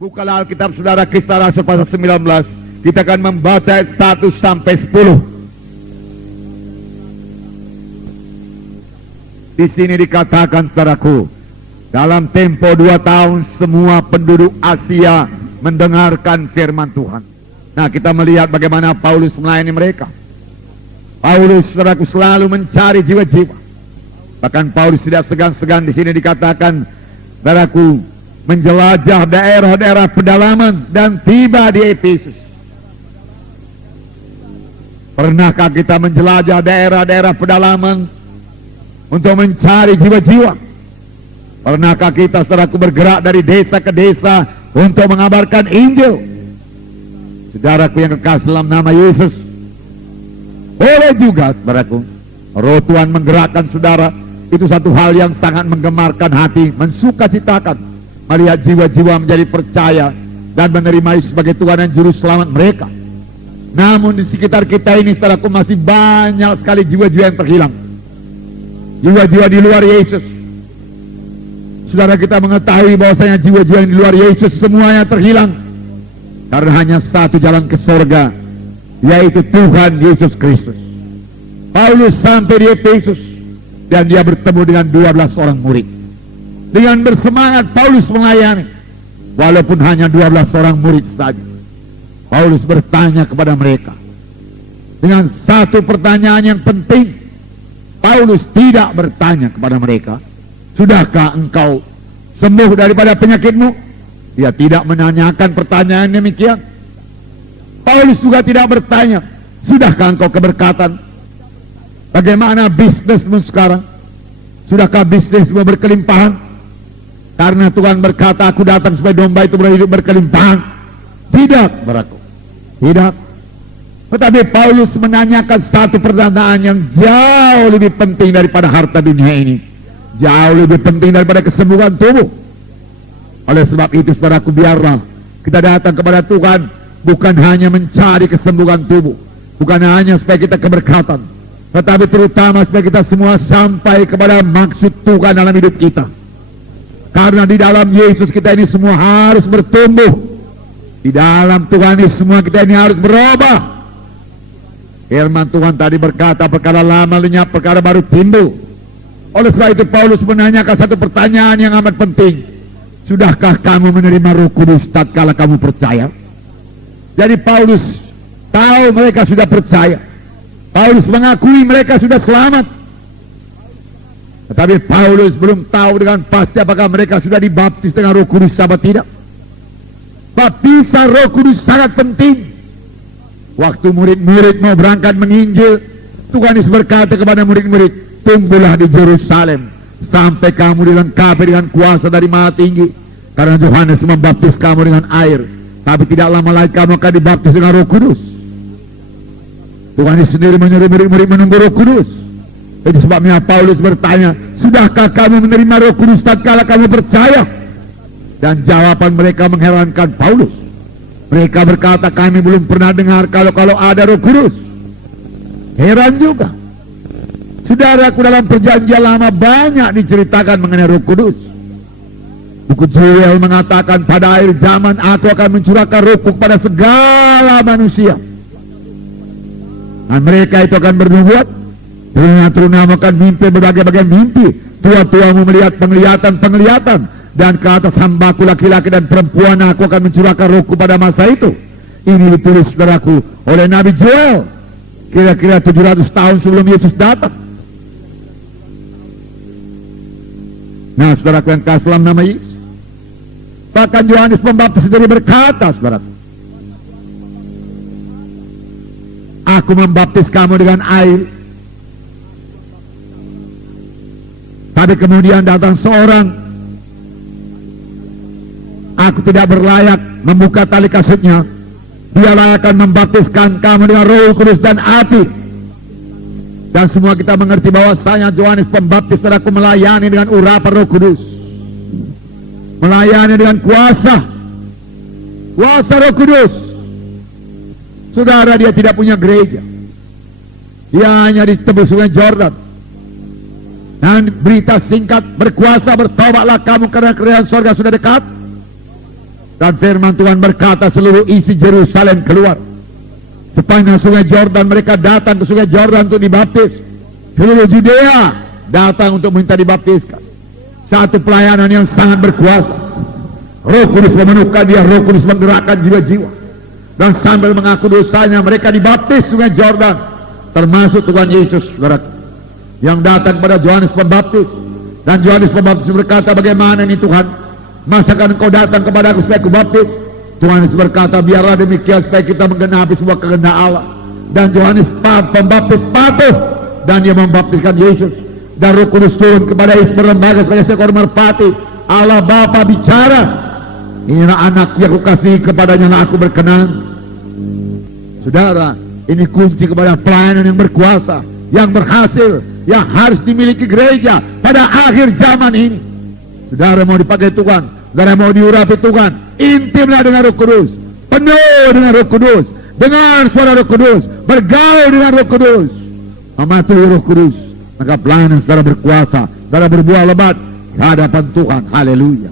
Bukalah Alkitab saudara, Kisah Rasul pasal 19. Kita akan membaca ayat 1 sampai 10. Di sini dikatakan, saudaraku, dalam tempo 2 tahun semua penduduk Asia mendengarkan firman Tuhan. Nah, kita melihat bagaimana Paulus melayani mereka. Paulus, saudaraku, selalu mencari jiwa-jiwa. Bahkan Paulus tidak segan-segan, di sini dikatakan, saudaraku, menjelajah daerah-daerah pedalaman dan tiba di Efesus. Pernahkah kita menjelajah daerah-daerah pedalaman untuk mencari jiwa-jiwa? Pernahkah kita, saudaraku, bergerak dari desa ke desa untuk mengabarkan Injil? Saudaraku yang kekasih dalam nama Yesus, boleh juga, saudaraku, roh Tuhan menggerakkan saudara. Itu satu hal yang sangat menggemarkan hati, mensukacitakan melihat jiwa-jiwa menjadi percaya dan menerima Yesus sebagai Tuhan dan Juru Selamat mereka. Namun di sekitar kita ini, saudaraku, masih banyak sekali jiwa-jiwa yang terhilang, jiwa-jiwa di luar Yesus. Saudara, kita mengetahui bahwasanya jiwa-jiwa yang di luar Yesus semuanya terhilang, karena hanya satu jalan ke surga, yaitu Tuhan Yesus Kristus. Paulus sampai di Efesus dan dia bertemu dengan 12 orang murid. Dengan bersemangat Paulus melayani, walaupun hanya 12 orang murid saja. Paulus bertanya kepada mereka dengan satu pertanyaan yang penting. Paulus tidak bertanya kepada mereka, sudahkah engkau sembuh daripada penyakitmu? Dia tidak menanyakan pertanyaan demikian. Paulus juga tidak bertanya, sudahkah engkau keberkatan? Bagaimana bisnismu sekarang? Sudahkah bisnismu berkelimpahan? Karena Tuhan berkata, aku datang supaya domba itu berhidup berkelimpahan. Tidak, saudaraku, tidak. Tetapi Paulus menanyakan satu pertanyaan yang jauh lebih penting daripada harta dunia ini, jauh lebih penting daripada kesembuhan tubuh. Oleh sebab itu, saudaraku, biarlah kita datang kepada Tuhan bukan hanya mencari kesembuhan tubuh, bukan hanya supaya kita keberkatan, tetapi terutama supaya kita semua sampai kepada maksud Tuhan dalam hidup kita. Karena di dalam Yesus kita ini semua harus bertumbuh. Di dalam Tuhan ini semua kita ini harus berubah. Firman Tuhan tadi berkata, perkara lama lenyap, perkara baru timbul. Oleh sebab itu Paulus menanyakan satu pertanyaan yang amat penting. Sudahkah kamu menerima Roh Kudus tatkala kamu percaya? Jadi Paulus tahu mereka sudah percaya. Paulus mengakui mereka sudah selamat. Tetapi Paulus belum tahu dengan pasti apakah mereka sudah dibaptis dengan Roh Kudus atau tidak. Baptisan Roh Kudus sangat penting. Waktu murid-murid mau berangkat menginjil, Tuhan Yesus berkata kepada murid-murid, tunggulah di Yerusalem sampai kamu dilengkapi dengan kuasa dari Maha Tinggi. Karena Yohanes membaptis kamu dengan air, tapi tidak lama lagi kamu akan dibaptis dengan Roh Kudus. Tuhan Yesus sendiri menyuruh murid-murid menunggu Roh Kudus. Itu sebabnya Paulus bertanya, sudahkah kamu menerima Roh Kudus tatkala kamu percaya? Dan jawaban mereka mengherankan Paulus. Mereka berkata, kami belum pernah dengar kalau ada Roh Kudus. Heran juga. Saudaraku, dalam perjanjian lama banyak diceritakan mengenai Roh Kudus. Buku Joel mengatakan, pada akhir zaman aku akan mencurahkan Rohku kepada segala manusia. Dan mereka itu akan bernubuat, teruna-terunamu akan mimpi berbagai-bagai mimpi, tua-tuamu melihat penglihatan-penglihatan, dan ke atas hambaku laki-laki dan perempuan aku akan mencurahkan Rohku pada masa itu. Ini ditulis, saudaraku, oleh Nabi Joel kira-kira 700 tahun sebelum Yesus datang. Nah, saudaraku yang kasih dalam nama Yesus, bahkan Yohanes Pembaptis sendiri berkata, saudaraku, aku membaptis kamu dengan air, tapi kemudian datang seorang, aku tidak berlayak membuka tali kasutnya, dialah akan membaptiskan kamu dengan Roh Kudus dan api. Dan semua kita mengerti bahwasanya Yohanes Pembaptis, saudaraku, melayani dengan urapan Roh Kudus, melayani dengan kuasa Roh Kudus. Saudara, dia tidak punya gereja, dia hanya di tepi Sungai Jordan. Dan berita singkat, berkuasa, bertobatlah kamu karena kerajaan sorga sudah dekat. Dan firman Tuhan berkata seluruh isi Yerusalem keluar. Sepanjang sungai Jordan mereka datang ke sungai Jordan untuk dibaptis. Seluruh Judea datang untuk minta dibaptiskan. Satu pelayanan yang sangat berkuasa. Roh Kudus memenuhkan dia, Roh Kudus menggerakkan jiwa-jiwa. Dan sambil mengaku dosanya mereka dibaptis sungai Jordan. Termasuk Tuhan Yesus yang datang kepada Yohanes Pembaptis. Dan Yohanes Pembaptis berkata, bagaimana ini Tuhan? Masakan engkau datang kepada aku supaya aku baptis? Yohanes berkata, biarlah demikian supaya kita menggenapi semua kehendak Allah. Dan Yohanes Pembaptis patuh dan dia membaptiskan Yesus. Dan Roh Kudus turun kepada Yesus berlembaga sebagai seekor merpati. Allah Bapa bicara, inilah anak yang aku kasih, kepadanya aku berkenan. Saudara, ini kunci kepada pelayanan yang berkuasa, yang berhasil, yang harus dimiliki gereja pada akhir zaman ini. Saudara mau dipakai Tuhan, saudara mau diurapi Tuhan, intimlah dengan Roh Kudus, penuh dengan Roh Kudus, dengan suara Roh Kudus, bergaul dengan Roh Kudus, mematuhi Roh Kudus, maka pelayanan saudara berkuasa, saudara berbuah lebat di hadapan Tuhan. Haleluya.